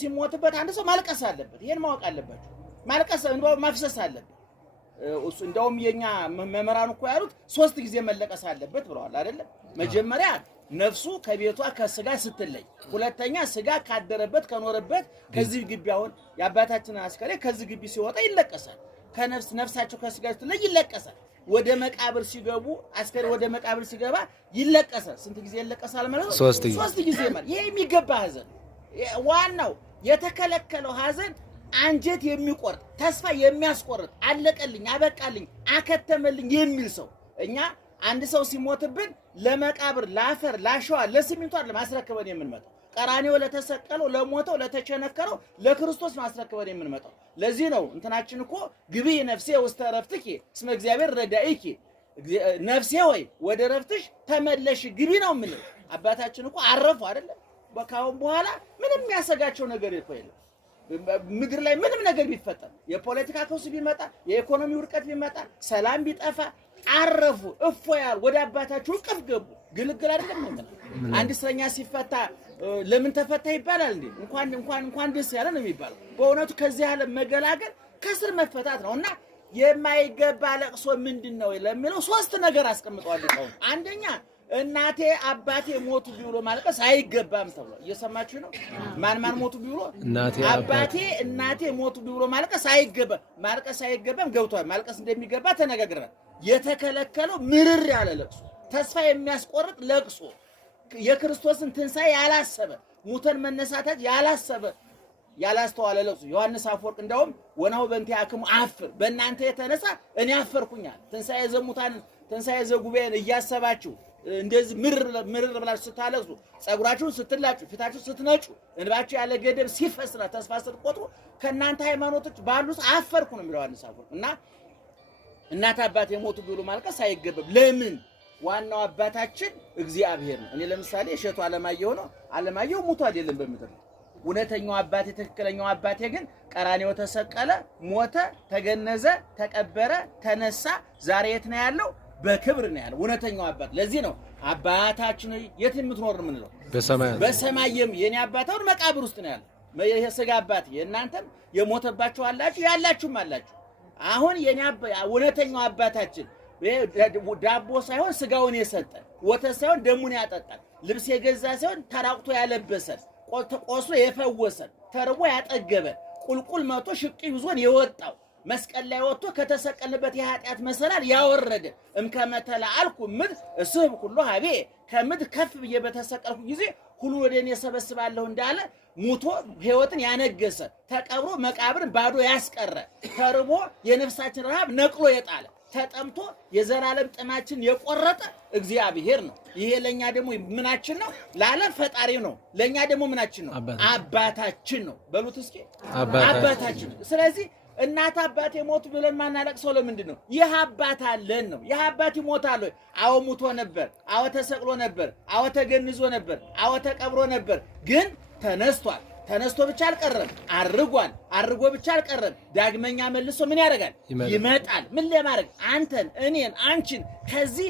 ሲሞትበት አንድ ሰው ማልቀስ አለበት። ይሄን ማወቅ አለባችሁ። ማልቀስ እንደው ማፍሰስ አለበት። እንደውም የኛ መመራን እኮ ያሉት 3 ጊዜ መለቀስ አለበት ብለዋል አይደል? መጀመሪያ ነፍሱ ከቤቷ ከስጋ ስትለይ፣ ሁለተኛ ስጋ ካደረበት ከኖረበት ከዚህ ግቢ አሁን የአባታችን አስከሬ ከዚህ ግቢ ሲወጣ ይለቀሳል። ነፍሳቸው ከስጋ ስትለይ ይለቀሳል። ወደ መቃብር ሲገቡ አስከሬ ወደ መቃብር ሲገባ ይለቀሳል። ስንት ጊዜ ይለቀሳል ማለት ነው? 3 ጊዜ ማለት። ይሄ የሚገባ ሐዘን ዋናው የተከለከለው ሐዘን አንጀት የሚቆርጥ ተስፋ የሚያስቆርጥ አለቀልኝ አበቃልኝ አከተመልኝ የሚል ሰው እኛ አንድ ሰው ሲሞትብን ለመቃብር ላፈር ላሸዋ ለሲሚንቶ አይደለም ማስረከበን የምንመጣው ቀራኒዮ ለተሰቀለው ለሞተው ለተቸነከረው ለክርስቶስ ማስረከበን የምንመጣው ለዚህ ነው እንትናችን እኮ ግቢ ነፍሴ ውስተ ረፍትኪ እስመ እግዚአብሔር ረዳኢኪ ነፍሴ ሆይ ወደ ረፍትሽ ተመለሽ ግቢ ነው ምን አባታችን እኮ አረፉ አይደለ በካውን በኋላ ምንም ያሰጋቸው ነገር የለም ምድር ላይ ምንም ነገር ቢፈጠር የፖለቲካ ቀውስ ቢመጣ የኢኮኖሚ ውድቀት ቢመጣ ሰላም ቢጠፋ አረፉ እፎያል ወደ አባታቸው እቅፍ ገቡ ግልግል አይደለም ማለት አንድ እስረኛ ሲፈታ ለምን ተፈታ ይባላል እንዴ እንኳን ደስ ያለ ነው የሚባለው በእውነቱ ከዚህ ዓለም መገላገል ከስር መፈታት ነውና የማይገባ ለቅሶ ምንድነው ለሚለው 3 ነገር አስቀምጠዋል ነው አንደኛ እናቴ አባቴ ሞቱ ቢብሎ ማልቀስ አይገባም ተብሎ እየሰማችሁ ነው ማን ሞቱ ቢብሎ እናቴ ሞቱ ቢብሎ ማልቀስ አይገባም ገብቷል ማልቀስ እንደሚገባ ተነጋግረናል የተከለከለው ምርር ያለ ለቅሶ ተስፋ የሚያስቆርጥ ለቅሶ የክርስቶስን ትንሳኤ ያላሰበ ሙተን መነሳታት ያላሰበ ያላስተዋለ ለቅሶ ዮሐንስ አፈወርቅ እንደውም ወናው በእንተ ያክሙ አፍር በእናንተ የተነሳ እኔ አፈርኩኛል ትንሳኤ ዘጉባኤን እያሰባችሁ እንደዚህ ምርር ብላችሁ ስታለቅሱ ጸጉራችሁን ስትላጩ ፊታችሁን ስትነጩ እንባችሁ ያለ ገደብ ሲፈስና ተስፋ ስትቆጥሩ ከናንተ ሃይማኖቶች ባሉስ አፈርኩ ነው የሚለው ዮሐንስ አፈወርቅ እና እናት አባት የሞቱ ብሎ ማልቀስ አይገባም ለምን ዋናው አባታችን እግዚአብሔር ነው እኔ ለምሳሌ እሸቱ አለማየሁ ሞቱ አይደለም በምድር እውነተኛው አባቴ ትክክለኛው አባቴ ግን ቀራኒዮ ተሰቀለ ሞተ ተገነዘ ተቀበረ ተነሳ ዛሬ የት ነው ያለው በክብር ነው ያለው እውነተኛው አባት ለዚህ ነው አባታችን የት የምትኖር ምን ነው በሰማይም የኔ አባታው መቃብር ውስጥ ነው ያለው የሥጋ አባት የእናንተም የሞተባችሁ አላችሁ ያላችሁም አላችሁ አሁን የኔ እውነተኛው አባታችን ዳቦ ሳይሆን ስጋውን የሰጠን ወተት ሳይሆን ደሙን ያጠጣን ልብስ የገዛ ሳይሆን ተራቁቶ ያለበሰን ቆስሎ የፈወሰን ተርቦ ያጠገበ ቁልቁል መቶ ሽቅ ይዞን የወጣው መስቀል ላይ ወጥቶ ከተሰቀለበት የኃጢአት መሰላል ያወረደ እምከመተላ አልኩ ምድ እስብ ሁሉ ሀቤ ከምድ ከፍ ብዬ በተሰቀልኩ ጊዜ ሁሉ ወደኔ ሰበስባለሁ እንዳለ ሙቶ ሕይወትን ያነገሰ ተቀብሮ መቃብርን ባዶ ያስቀረ ተርቦ የነፍሳችን ረሃብ ነቅሎ የጣለ ተጠምቶ የዘላለም ጥማችን የቆረጠ እግዚአብሔር ነው ይሄ ለኛ ደግሞ ምናችን ነው ለዓለም ፈጣሪ ነው ለኛ ደግሞ ምናችን ነው አባታችን ነው በሉት እስኪ አባታችን ስለዚህ እናት አባቴ ሞቱ ብለን ማናለቅሰው ለምንድን ነው ይህ አባት አለን ነው ይህ አባት ይሞታል አዎ ሙቶ ነበር አዎ ተሰቅሎ ነበር አዎ ተገንዞ ነበር አዎ ተቀብሮ ነበር ግን ተነስቷል ተነስቶ ብቻ አልቀረም አርጎ ብቻ አልቀረም ዳግመኛ መልሶ ምን ያደርጋል ይመጣል ምን ለማድረግ አንተን እኔን አንቺን ከዚህ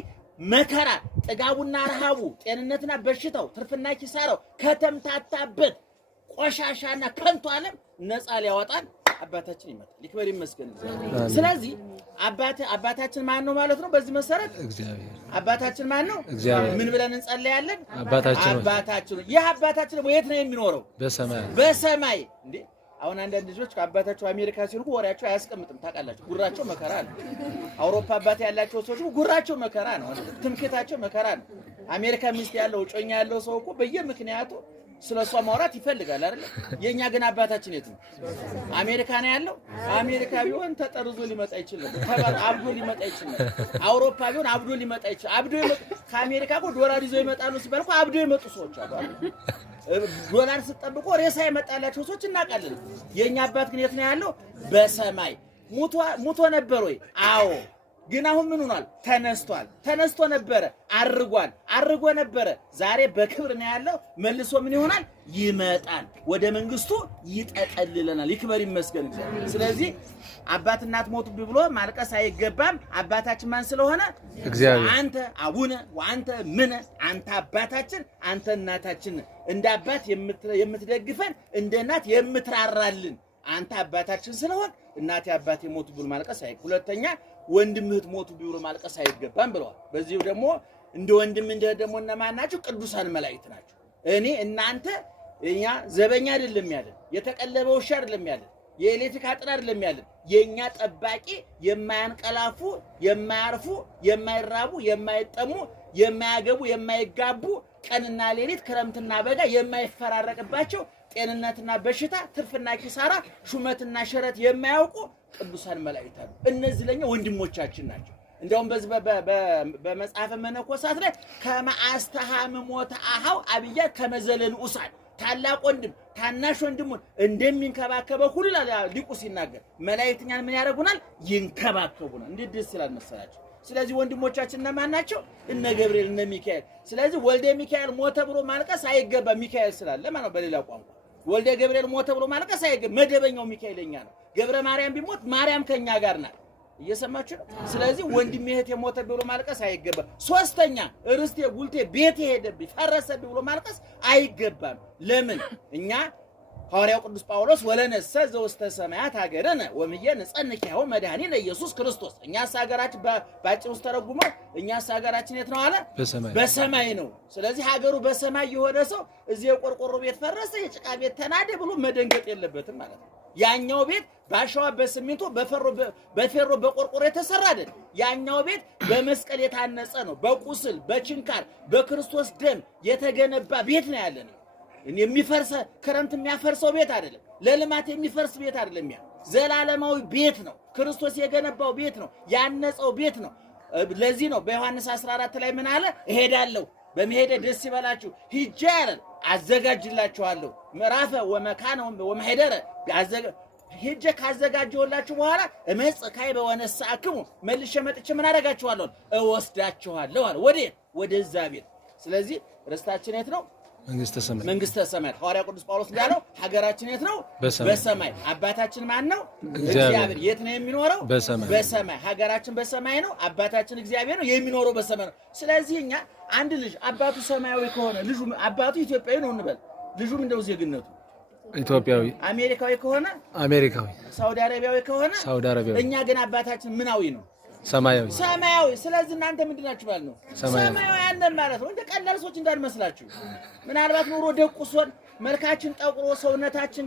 መከራ ጥጋቡና ረሃቡ ጤንነትና በሽታው ትርፍና ኪሳራው ከተምታታበት ቆሻሻና ከንቱ ዓለም ነፃ ሊያወጣን አባታችን ይመጣል ይክበር ይመስገን ስለዚህ አባታችን ማን ነው ማለት ነው በዚህ መሰረት እግዚአብሔር አባታችን ማን ነው እግዚአብሔር ምን ብለን እንጸልያለን አባታችን ይህ አባታችን ደግሞ የት ነው የሚኖረው በሰማይ እንዴ አሁን አንዳንድ ልጆች ከአባታቸው አሜሪካ ሲልኩ ወሬያቸው አያስቀምጥም ታውቃላችሁ ጉራቸው መከራ ነው አውሮፓ አባት ያላቸው ሰዎች ጉራቸው መከራ ነው ትምክህታቸው መከራ ነው አሜሪካ ሚስት ያለው ጮኛ ያለው ሰው እኮ በየምክንያቱ ስለሷ ማውራት ይፈልጋል አይደል የኛ ግን አባታችን የት ነው አሜሪካ ነው ያለው አሜሪካ ቢሆን ተጠርዞ ሊመጣ ይችላል አብዶ ሊመጣ ይችላል አውሮፓ ቢሆን አብዶ ሊመጣ ይችላል አብዶ ከአሜሪካ እኮ ዶላር ይዘው ይመጣሉ ሲባል እኮ አብዶ ይመጡ ሰዎች አሉ ዶላር ሲጠብቁ ሬሳ ይመጣላቸው ሰዎች እናቃለን የኛ አባት ግን የት ነው ያለው በሰማይ ሙቶ ነበር ወይ አዎ ግን አሁን ምን ሆኗል? ተነስቷል። ተነስቶ ነበረ፣ አርጎ ነበረ። ዛሬ በክብር ነው ያለው። መልሶ ምን ይሆናል? ይመጣል። ወደ መንግስቱ ይጠቀልለናል። ይክበር ይመስገን እግዚአብሔር። ስለዚህ አባት እናት ሞቱብኝ ብሎ ማልቀስ አይገባም። አባታችን ማን ስለሆነ? እግዚአብሔር። አንተ አቡነ ወአንተ ምነ፣ አንተ አባታችን አንተ እናታችን፣ እንደ አባት የምትደግፈን እንደ እናት የምትራራልን አንተ አባታችን ስለሆን እናቴ አባቴ ሞቱ ብሎ ማልቀስ አይገባም። ሁለተኛ ወንድም እህት ሞቱ ብሎ ማልቀስ አይገባም ብለዋል። በዚሁ ደግሞ እንደ ወንድም እንደ ደግሞ እነማን ናቸው? ቅዱሳን መላእክት ናቸው። እኔ እናንተ እኛ ዘበኛ አይደለም ያለን፣ የተቀለበ ውሻ አይደለም ያለን፣ የኤሌክትሪክ አጥር አይደለም ያለን። የኛ ጠባቂ የማያንቀላፉ የማያርፉ የማይራቡ የማይጠሙ የማያገቡ የማይጋቡ ቀንና ሌሊት ክረምትና በጋ የማይፈራረቅባቸው ጤንነትና በሽታ ትርፍና ኪሳራ ሹመትና ሽረት የማያውቁ ቅዱሳን መላእክት አሉ። እነዚህ ለኛ ወንድሞቻችን ናቸው። እንደውም በዚህ በመጽሐፈ መነኮሳት ላይ ከመአስተሃም ሞተ አሃው አብያ ከመዘለን ኡሳን ታላቅ ወንድም ታናሽ ወንድሙን እንደሚንከባከበው ሁሉ ሊቁ ሲናገር መላእክትኛን ምን ያደርጉናል? ይንከባከቡናል። እንዴት ደስ ይላል መሰላችሁ። ስለዚህ ወንድሞቻችን እነማን ናቸው? እነ ገብርኤል እነ ሚካኤል። ስለዚህ ወልደ ሚካኤል ሞተ ብሎ ማልቀስ አይገባም። ሚካኤል ስላለ ማለት በሌላ ቋንቋ ወልደ ገብርኤል ሞተ ብሎ ማልቀስ አይገባም። መደበኛው ሚካኤልኛ ነው። ገብረ ማርያም ቢሞት ማርያም ከኛ ጋር ናት። እየሰማችሁ ነው። ስለዚህ ወንድሜ እህቴ ሞተ ብሎ ማልቀስ አይገባም። ሶስተኛ ርስቴ ጉልቴ ቤቴ ሄደብኝ ፈረሰብኝ ብሎ ማልቀስ አይገባም። ለምን? እኛ ሐዋርያው ቅዱስ ጳውሎስ ወለነሰ ዘውስተ ሰማያት ሀገረነ ወምየ ንጸንኪያው መድኃኒነ ኢየሱስ ክርስቶስ። እኛስ ሀገራችን ባጭሩ ውስጥ ተረጉመው እኛስ ሀገራችን የት ነው አለ? በሰማይ ነው። ስለዚህ ሀገሩ በሰማይ የሆነ ሰው እዚህ የቆርቆሮ ቤት ፈረሰ የጭቃ ቤት ተናደ ብሎ መደንገጥ የለበትም ማለት ነው። ያኛው ቤት ባሸዋ በስሚንቶ በፌሮ በቆርቆሮ የተሰራ አይደል። ያኛው ቤት በመስቀል የታነጸ ነው። በቁስል በችንካር በክርስቶስ ደም የተገነባ ቤት ነው ያለን። የሚፈርስ ክረምት የሚያፈርሰው ቤት አይደለም። ለልማት የሚፈርስ ቤት አይደለም። ያ ዘላለማዊ ቤት ነው። ክርስቶስ የገነባው ቤት ነው። ያነጸው ቤት ነው። ለዚህ ነው በዮሐንስ 14 ላይ ምን አለ? እሄዳለሁ በመሄደ ደስ ይበላችሁ ሂጄ አዘጋጅላችኋለሁ ምዕራፈ ወመካነ ወመሄደረ ሂጄ ካዘጋጀሁላችሁ በኋላ እመጽእ በወነሳክሙ መልሼ መጥቼ ምን አደርጋችኋለሁ? እወስዳችኋለሁ አለ። ወዴት? ወደዛ ቤት። ስለዚህ ርስታችን የት ነው? መንግስተ ሰማያት። ሐዋርያው ቅዱስ ጳውሎስ እንዳለው ሀገራችን የት ነው? በሰማይ። አባታችን ማን ነው? እግዚአብሔር። የት ነው የሚኖረው? በሰማይ። ሀገራችን በሰማይ ነው። አባታችን እግዚአብሔር ነው፣ የሚኖረው በሰማይ ነው። ስለዚህ እኛ አንድ ልጅ አባቱ ሰማያዊ ከሆነ ልጁ አባቱ ኢትዮጵያዊ ነው እንበል፣ ልጁ ምንድነው ዜግነቱ? ኢትዮጵያዊ። አሜሪካዊ ከሆነ አሜሪካዊ፣ ሳውዲ አረቢያዊ ከሆነ ሳውዲ አረቢያዊ። እኛ ግን አባታችን ምናዊ ነው? ሰማያዊ። ስለዚህ እናንተ ምንድናችሁ ማለት ነው? ሰማያዊ ያንን ማለት ነው። እንደ ቀላል ሰዎች እንዳልመስላችሁ። ምናልባት ኑሮ ደቁሶን መልካችን ጠቁሮ ሰውነታችን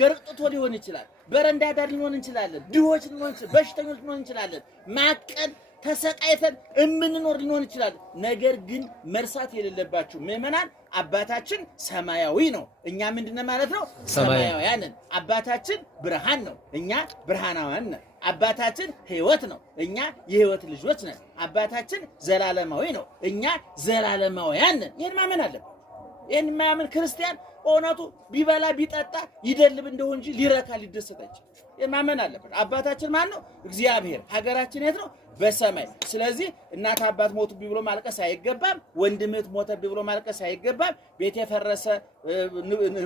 ገርጥቶ ሊሆን ይችላል። በረንዳ ዳር ሊሆን እንችላለን። ድሆች ሊሆን እንችላለን። በሽተኞች ሊሆን እንችላለን። ማቀን ተሰቃይተን እምንኖር ሊሆን ይችላል። ነገር ግን መርሳት የሌለባችሁ ምዕመናን አባታችን ሰማያዊ ነው። እኛ ምንድነው ማለት ነው? ሰማያውያን ነን። አባታችን ብርሃን ነው። እኛ ብርሃናውያን ነን። አባታችን ሕይወት ነው። እኛ የሕይወት ልጆች ነን። አባታችን ዘላለማዊ ነው። እኛ ዘላለማውያን ነን። ይሄን ማመን አለብን። ይሄን የማያምን ክርስቲያን በእውነቱ ቢበላ ቢጠጣ ይደልብ እንደው እንጂ ሊረካ ሊደሰት ማመን አለብን። አባታችን ማን ነው? እግዚአብሔር። ሀገራችን የት ነው? በሰማይ። ስለዚህ እናት አባት ሞቱብኝ ብሎ ማልቀስ አይገባም። ወንድም እህት ሞተብኝ ብሎ ማልቀስ አይገባም። ቤት የፈረሰ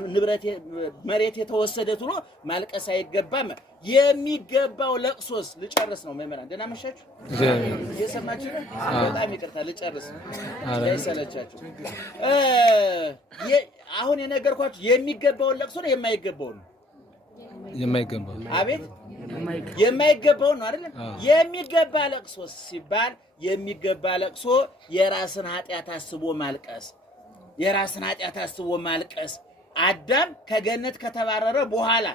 ንብረት መሬት የተወሰደ ብሎ ማልቀስ አይገባም። የሚገባው ለቅሶስ ልጨርስ ነው። ምዕመናን ደህና መሻችሁ? እየሰማችሁ ነው? በጣም ይቅርታ ልጨርስ ነው እንዳይሰለቻችሁ። አሁን የነገርኳችሁ የሚገባውን ለቅሶ ነው የማይገባው ነው? የማይገባው። አቤት የማይገባው ነው አይደል? የሚገባ ለቅሶ ሲባል የሚገባ ለቅሶ የራስን ኃጢአት አስቦ ማልቀስ፣ የራስን ኃጢአት አስቦ ማልቀስ። አዳም ከገነት ከተባረረ በኋላ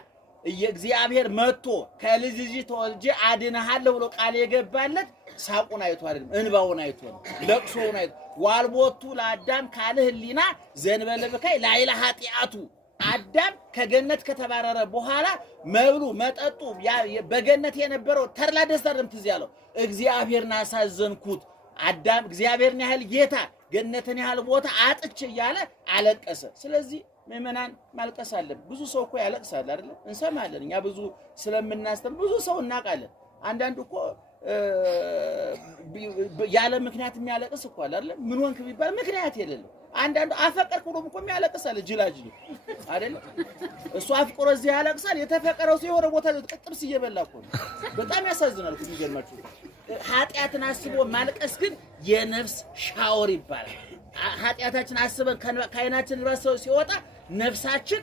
እግዚአብሔር መጥቶ ከልጅ ልጅ ተወልጄ አድንሃለሁ ብሎ ቃል የገባለት ሳቁን አይቶ አይደለም፣ እንባውን አይቶ ነው፣ ለቅሶውን አይቶ። ዋልቦቱ ለአዳም ካለ ህሊና ዘንበለ በካይ ላይላ ኃጢአቱ። አዳም ከገነት ከተባረረ በኋላ መብሉ መጠጡ በገነት የነበረው ተድላ ደስታ አይደለም ትዝ ያለው፣ እግዚአብሔርን አሳዘንኩት። አዳም እግዚአብሔርን ያህል ጌታ ገነትን ያህል ቦታ አጥቼ እያለ አለቀሰ። ስለዚህ ምዕመናን ማልቀስ አለብን። ብዙ ሰው እኮ ያለቅሳል አይደል? እንሰማለን። እኛ ብዙ ስለምናስተም ብዙ ሰው እናውቃለን። አንዳንዱ እኮ ያለ ምክንያት የሚያለቅስ እኮ አለ አይደል? ምን ሆንክ ቢባል ምክንያት የሌለው አንዳንዱ አፈቀርኩ ብሎም እኮ የሚያለቅስ አለ ጅላጅል አይደል? እሱ አፍቅሮ እዚህ ያለቅሳል። የተፈቀረው ሰው የሆነ ቦታ ጥብስ እየበላ እኮ ነው። በጣም ያሳዝናል እኮ የሚገርማችሁ። ኃጢአትን አስቦ ማልቀስ ግን የነፍስ ሻወር ይባላል። ኃጢአታችን አስበን ከዓይናችን ረሰው ሲወጣ ነፍሳችን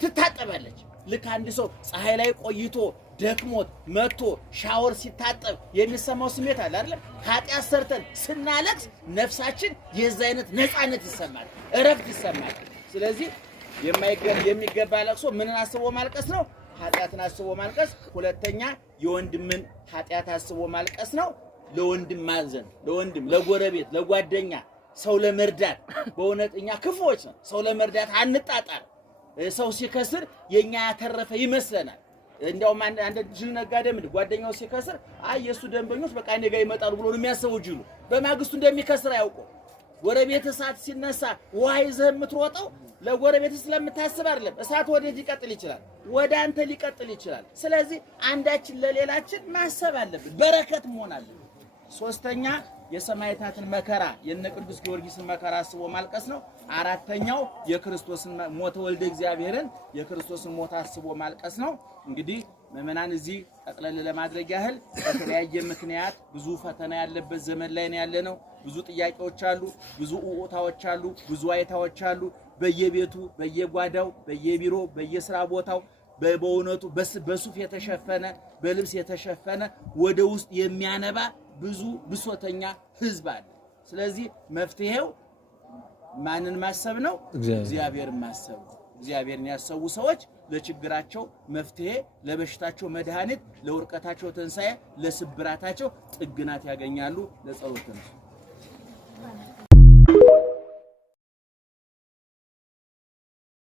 ትታጠባለች። ልክ አንድ ሰው ፀሐይ ላይ ቆይቶ ደክሞት መጥቶ ሻወር ሲታጠብ የሚሰማው ስሜት አለ አይደል? ኃጢአት ሰርተን ስናለቅስ ነፍሳችን የዛ አይነት ነፃነት ይሰማል፣ እረፍት ይሰማል። ስለዚህ የሚገባ ለቅሶ ምንን አስቦ ማልቀስ ነው? ኃጢአትን አስቦ ማልቀስ። ሁለተኛ የወንድምን ኃጢአት አስቦ ማልቀስ ነው። ለወንድም ማዘን፣ ለወንድም ለጎረቤት፣ ለጓደኛ ሰው ለመርዳት በእውነት እኛ ክፉዎች ነው። ሰው ለመርዳት አንጣጣር። ሰው ሲከስር የኛ ያተረፈ ይመስለናል። እንደውም አንድ ጅል ነጋዴ ጓደኛው ሲከስር የሱ ደንበኞች በቃ እኔ ጋር ይመጣሉ ብሎ ነው የሚያስበው ጅሉ። በማግስቱ እንደሚከስር አያውቀው። ጎረቤት እሳት ሲነሳ ውሃ ይዘህ የምትሮጠው ለጎረቤት ስለምታስብ አይደለም። እሳት ወዴት ሊቀጥል ይችላል? ወደ አንተ ሊቀጥል ይችላል። ስለዚህ አንዳችን ለሌላችን ማሰብ አለብን፣ በረከት መሆን አለብን። ሶስተኛ የሰማዕታትን መከራ የነ ቅዱስ ጊዮርጊስን መከራ አስቦ ማልቀስ ነው። አራተኛው የክርስቶስን ሞተ ወልደ እግዚአብሔርን የክርስቶስን ሞት አስቦ ማልቀስ ነው። እንግዲህ ምዕመናን እዚህ ጠቅለል ለማድረግ ያህል በተለያየ ምክንያት ብዙ ፈተና ያለበት ዘመን ላይ ነው ያለነው። ብዙ ጥያቄዎች አሉ፣ ብዙ ኡኡታዎች አሉ፣ ብዙ አይታዎች አሉ። በየቤቱ በየጓዳው በየቢሮ በየስራ ቦታው በእውነቱ በሱፍ የተሸፈነ በልብስ የተሸፈነ ወደ ውስጥ የሚያነባ ብዙ ብሶተኛ ህዝብ አለ። ስለዚህ መፍትሄው ማንን ማሰብ ነው? እግዚአብሔርን ማሰብ ነው። እግዚአብሔርን ያሰቡ ሰዎች ለችግራቸው መፍትሄ፣ ለበሽታቸው መድኃኒት፣ ለውርቀታቸው ትንሣኤ፣ ለስብራታቸው ጥግናት ያገኛሉ። ለጸሎት ነው።